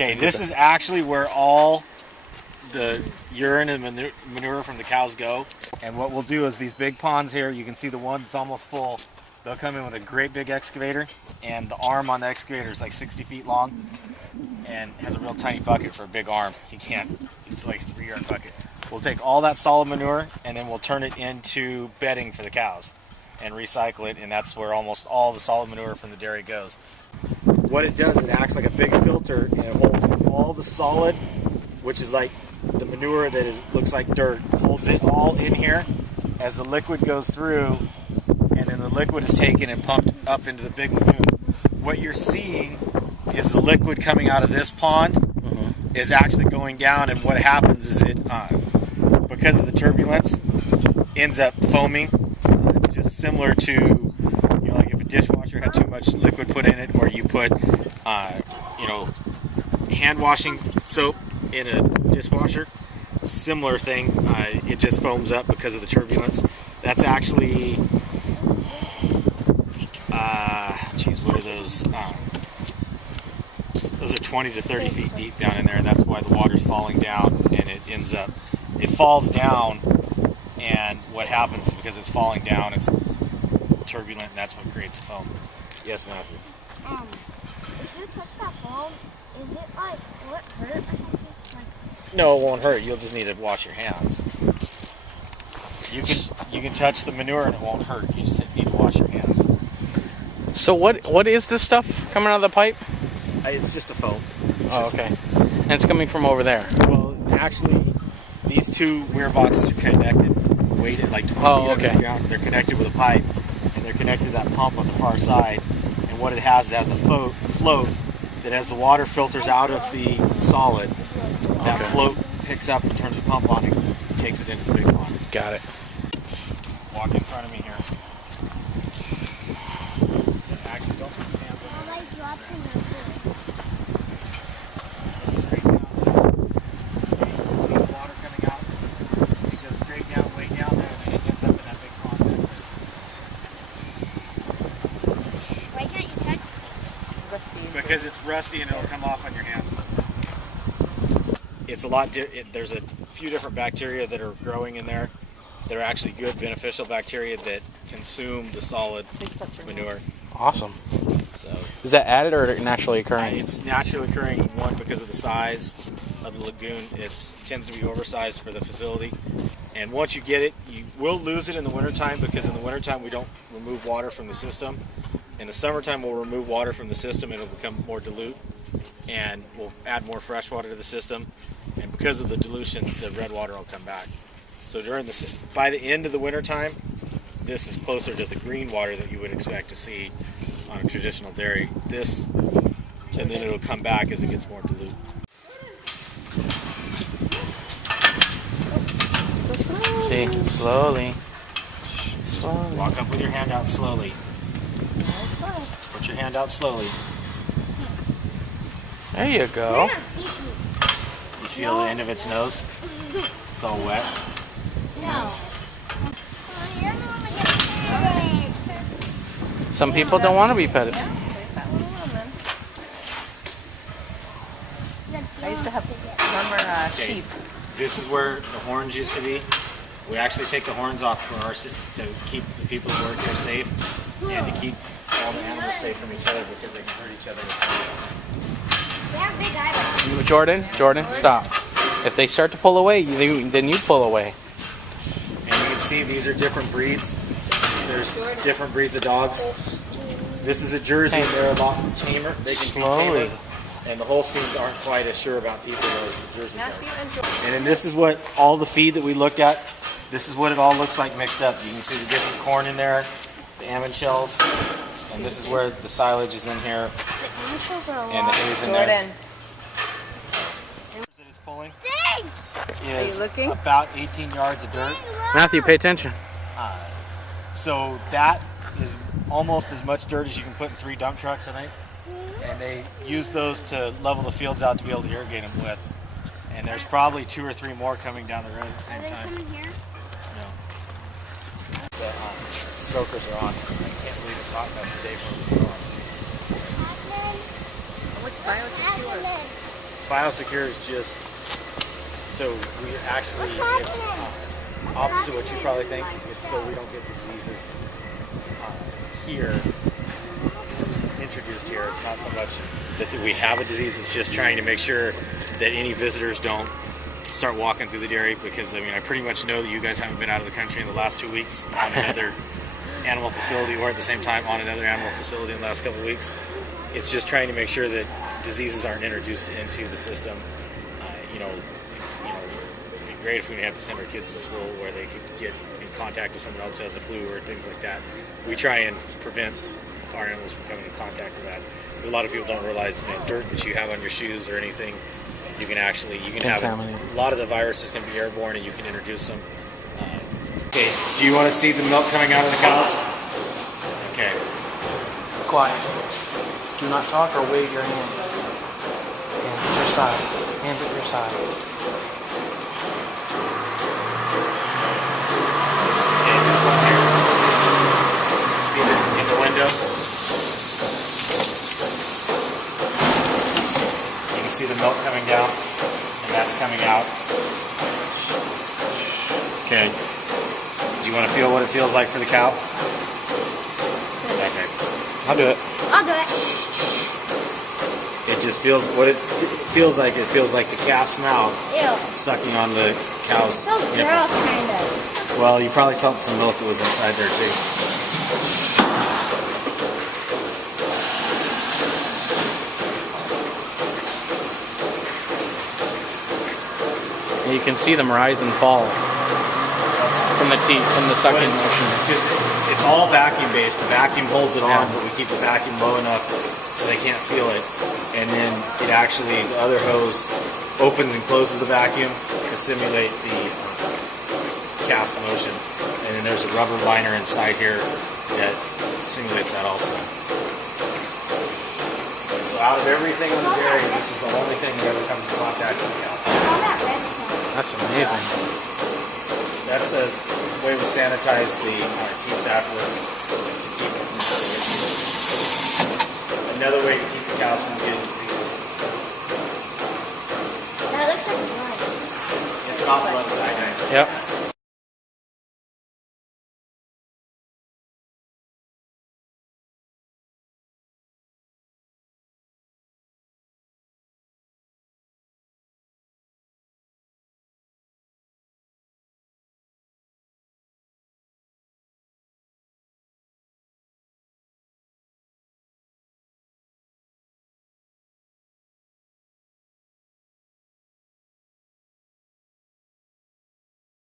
Okay, this is actually where all the urine and manure from the cows go. And what we'll do is these big ponds here, you can see the one that's almost full. They'll come in with a great big excavator, and the arm on the excavator is like 60 feet long and has a real tiny bucket for a big arm. It's like a 3-yard bucket. We'll take all that solid manure and then we'll turn it into bedding for the cows and recycle it, and that's where almost all the solid manure from the dairy goes. What it does, it acts like a big filter, and it holds all the solid, which is like the manure that looks like dirt, holds it all in here as the liquid goes through, and then the liquid is taken and pumped up into the big lagoon. What you're seeing is the liquid coming out of this pond is actually going down, and what happens is it, because of the turbulence, ends up foaming, just similar to, like if a dishwasher had too much liquid put in it, or you put, hand washing soap in a dishwasher, similar thing. It just foams up because of the turbulence. That's actually, what are those? Those are 20 to 30 feet deep down in there, and that's why the water's falling down, and it falls down, and what happens is because it's falling down, it's turbulent, and that's what creates the foam. Yes, Matthew? If you touch that foam, is it will it hurt or something? No, it won't hurt. You'll just need to wash your hands. You can touch the manure and it won't hurt. You just need to wash your hands. So what is this stuff coming out of the pipe? It's just a foam. Okay. And it's coming from over there. Well, actually, these two weir boxes are connected, weighted like 20 feet underground. They're connected with a pipe, and they're connected to that pump on the far side. And what it has a float that, as the water filters out of the solid, that float picks up and turns the pump on and takes it into the big pond. Got it. Walk in front of me here. Actually, don't put your hands on it. Straight down. You see the water coming out? It goes straight down, way down there, and then it ends up in that big pond there. Why can't you touch it? Rusty. Because it's rusty and it'll come off on your hands. It's a lot. There's a few different bacteria that are growing in there. That are actually good, beneficial bacteria that consume the solid manure. Awesome. So, is that added or naturally occurring? It's naturally occurring, one, because of the size of the lagoon. It tends to be oversized for the facility. And once you get it, you will lose it in the wintertime, because in the wintertime we don't remove water from the system. In the summertime we'll remove water from the system and it'll become more dilute. And we'll add more fresh water to the system. And because of the dilution, the red water will come back. So by the end of the wintertime, this is closer to the green water that you would expect to see on a traditional dairy. And then it'll come back as it gets more dilute. See, slowly. Walk up with your hand out slowly. Put your hand out slowly. There you go. You feel the end of its nose? It's all wet. No. Some people don't want to be petted. I used to have former sheep. This is where the horns used to be. We actually take the horns off to keep the people who work here safe, and to keep all the animals safe from each other, because they can hurt each other. Jordan, stop. If they start to pull away, then you pull away. And you can see these are different breeds. There's different breeds of dogs. This is a Jersey, and they're a lot tamer. They can be tamer. And the Holsteins aren't quite as sure about people as the Jerseys are. And then this is what all the feed that we looked at, this is what it all looks like mixed up. You can see the different corn in there, the almond shells, and this is where the silage is in here. The almond shells are a lot. And the hay is in there. That it's pulling is about 18 yards of dirt. Matthew, pay attention. So that is almost as much dirt as you can put in 3 dump trucks, I think. And they use those to level the fields out to be able to irrigate them with. And there's probably 2 or 3 more coming down the road at the same time. Are they coming here? No. The soakers are on. I can't believe it's hot enough today for them to be on. What's the cure? Biosecure is just so we actually, it's opposite what you probably think. It's so we don't get diseases here, introduced here. It's not so much that we have a disease, it's just trying to make sure that any visitors don't start walking through the dairy, because I mean, I pretty much know that you guys haven't been out of the country in the last 2 weeks on another animal facility, or at the same time on another animal facility in the last couple of weeks. It's just trying to make sure that diseases aren't introduced into the system. It'd be great if we didn't have to send our kids to school where they could get in contact with someone else who has the flu or things like that. We try and prevent our animals from coming in contact with that, because a lot of people don't realize, dirt that you have on your shoes or anything, you can have a lot of the viruses can be airborne, and you can introduce them. Okay, do you want to see the milk coming out of the cows? Okay. Quiet. Do not talk or wave your hands. Hands at your side. Hands at your side. Okay, this one here. See it in the window? You can see the milk coming down, and that's coming out. Okay. Do you want to feel what it feels like for the cow? Okay. I'll do it. I'll do it. It just feels what it feels like. It feels like the calf's mouth Ew. sucking on the cow's It feels nipple. gross, kind of. Well, you probably felt some milk that was inside there too. You can see them rise and fall from the teeth, from the sucking motion. Because it's all vacuum based. The vacuum holds it on, but we keep the vacuum low enough so they can't feel it. And then it actually, the other hose opens and closes the vacuum to simulate the calf's motion. And then there's a rubber liner inside here that simulates that also. So out of everything in the dairy, this is the only thing that ever comes in contact with the cow. All that red stuff. That's amazing. That's a way we sanitize the teats afterwards. Another way to keep the cows from getting diseases. That looks like blood. It's not blood, it's iodine. Yep.